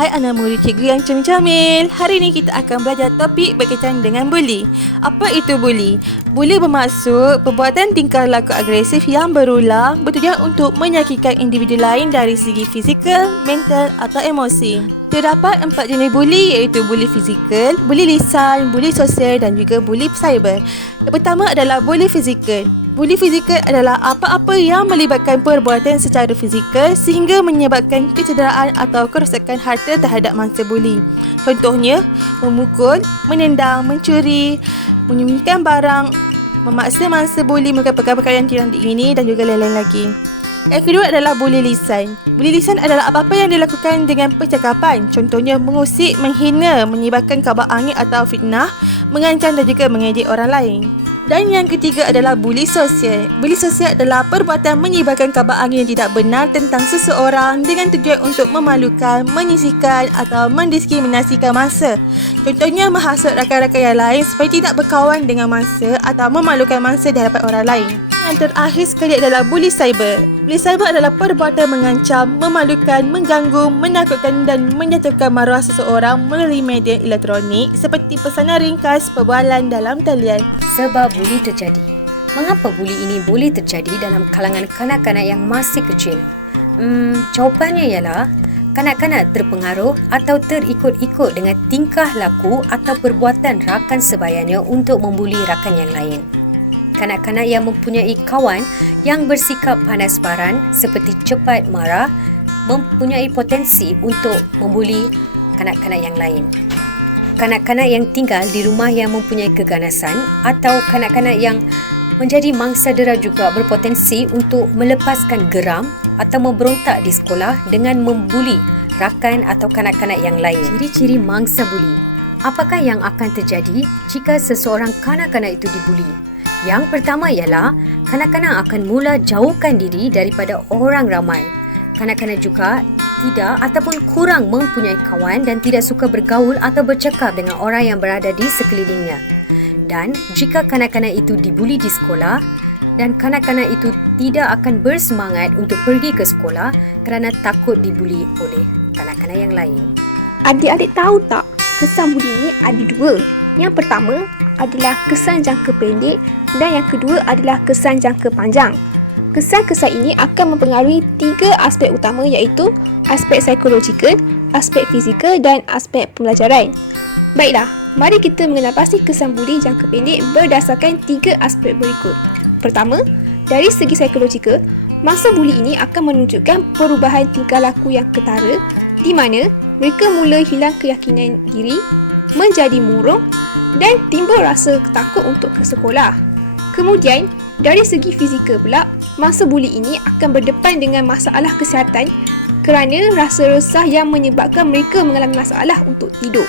Hai anak murid cikgu yang comel-comel. Hari ini kita akan belajar topik berkaitan dengan bully. Apa itu bully? Bully bermaksud perbuatan tingkah laku agresif yang berulang bertujuan untuk menyakitkan individu lain dari segi fizikal, mental atau emosi. Terdapat 4 jenis bully iaitu bully fizikal, bully lisan, bully sosial dan juga bully cyber. Yang pertama adalah bully fizikal. Bully fizikal adalah apa-apa yang melibatkan perbuatan secara fizikal sehingga menyebabkan kecederaan atau kerosakan harta terhadap mangsa bully. Contohnya, memukul, menendang, mencuri, menyembunyikan barang, memaksa mangsa bully melakukan perkara-perkara yang tidak diingini dan juga lain-lain lagi. Yang kedua adalah bully lisan. Bully lisan adalah apa-apa yang dilakukan dengan percakapan. Contohnya mengusik, menghina, menyebarkan kabar angin atau fitnah, mengancam dan juga mengejek orang lain. Dan yang ketiga adalah bully sosial. Bully sosial adalah perbuatan menyebarkan kabar angin yang tidak benar tentang seseorang dengan tujuan untuk memalukan, menyisihkan atau mendiskriminasikan mangsa. Contohnya menghasut rakan-rakan yang lain supaya tidak berkawan dengan mangsa atau memalukan mangsa di hadapan orang lain. Yang terakhir sekali adalah bully cyber. Bully cyber adalah perbuatan mengancam, memalukan, mengganggu, menakutkan dan menjatuhkan maruah seseorang melalui media elektronik seperti pesanan ringkas, perbualan dalam talian. Sebab bully terjadi. Mengapa bully ini boleh terjadi dalam kalangan kanak-kanak yang masih kecil? Jawapannya ialah kanak-kanak terpengaruh atau terikut-ikut dengan tingkah laku atau perbuatan rakan sebayanya untuk membuli rakan yang lain. Kanak-kanak yang mempunyai kawan yang bersikap panas baran seperti cepat marah mempunyai potensi untuk membuli kanak-kanak yang lain. Kanak-kanak yang tinggal di rumah yang mempunyai keganasan atau kanak-kanak yang menjadi mangsa dera juga berpotensi untuk melepaskan geram atau memberontak di sekolah dengan membuli rakan atau kanak-kanak yang lain. Ciri-ciri mangsa buli. Apakah yang akan terjadi jika seseorang kanak-kanak itu dibuli? Yang pertama ialah kanak-kanak akan mula jauhkan diri daripada orang ramai. Kanak-kanak juga tidak ataupun kurang mempunyai kawan dan tidak suka bergaul atau bercakap dengan orang yang berada di sekelilingnya. Dan jika kanak-kanak itu dibuli di sekolah dan kanak-kanak itu tidak akan bersemangat untuk pergi ke sekolah kerana takut dibuli oleh kanak-kanak yang lain. Adik-adik tahu tak, kesan buli ni ada dua. Yang pertama adalah kesan jangka pendek dan yang kedua adalah kesan jangka panjang. Kesan-kesan ini akan mempengaruhi 3 aspek utama iaitu aspek psikologikal, aspek fizikal dan aspek pembelajaran. Baiklah, mari kita mengenal pasti kesan buli jangka pendek berdasarkan 3 aspek berikut. Pertama, dari segi psikologikal, mangsa buli ini akan menunjukkan perubahan tingkah laku yang ketara di mana mereka mula hilang keyakinan diri, menjadi murung dan timbul rasa takut untuk ke sekolah. Kemudian, dari segi fizikal pula, mangsa buli ini akan berdepan dengan masalah kesihatan kerana rasa resah yang menyebabkan mereka mengalami masalah untuk tidur.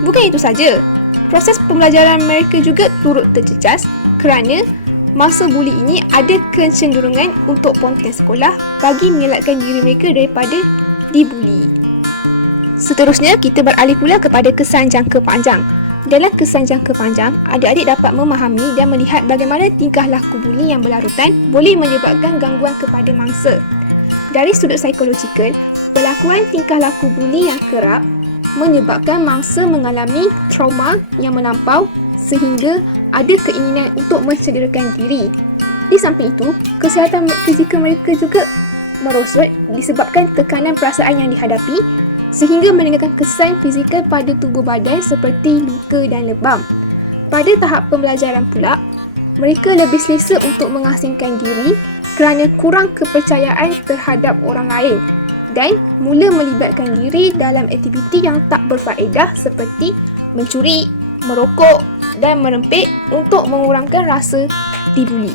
Bukan itu saja, proses pembelajaran mereka juga turut terjejas kerana mangsa buli ini ada kecenderungan untuk ponten sekolah bagi mengelakkan diri mereka daripada dibuli. Seterusnya, kita beralih pula kepada kesan jangka panjang. Dalam kesan jangka panjang, adik-adik dapat memahami dan melihat bagaimana tingkah laku buli yang berlarutan boleh menyebabkan gangguan kepada mangsa. Dari sudut psikologikal, pelakuan tingkah laku buli yang kerap menyebabkan mangsa mengalami trauma yang melampau sehingga ada keinginan untuk mencederakan diri. Di samping itu, kesihatan fizikal mereka juga merosot disebabkan tekanan perasaan yang dihadapi sehingga meninggalkan kesan fizikal pada tubuh badan seperti luka dan lebam. Pada tahap pembelajaran pula, mereka lebih selesa untuk mengasingkan diri kerana kurang kepercayaan terhadap orang lain dan mula melibatkan diri dalam aktiviti yang tak berfaedah seperti mencuri, merokok dan merempit untuk mengurangkan rasa dibuli.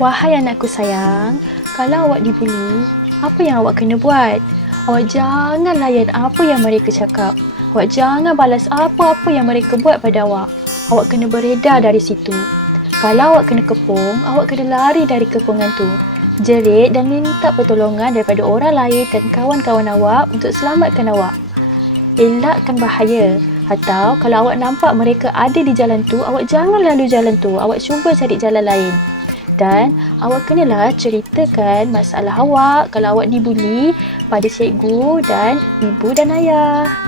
Wahai anakku sayang, kalau awak dibuli, apa yang awak kena buat? Awak jangan layan apa yang mereka cakap. Awak jangan balas apa-apa yang mereka buat pada awak. Awak kena beredar dari situ. Kalau awak kena kepung, awak kena lari dari kepungan tu. Jerit dan minta pertolongan daripada orang lain dan kawan-kawan awak untuk selamatkan awak. Elakkan bahaya. Atau kalau awak nampak mereka ada di jalan tu, awak jangan lalu jalan tu. Awak cuba cari jalan lain. Dan awak kenalah ceritakan masalah awak kalau awak dibuli pada cikgu dan ibu dan ayah.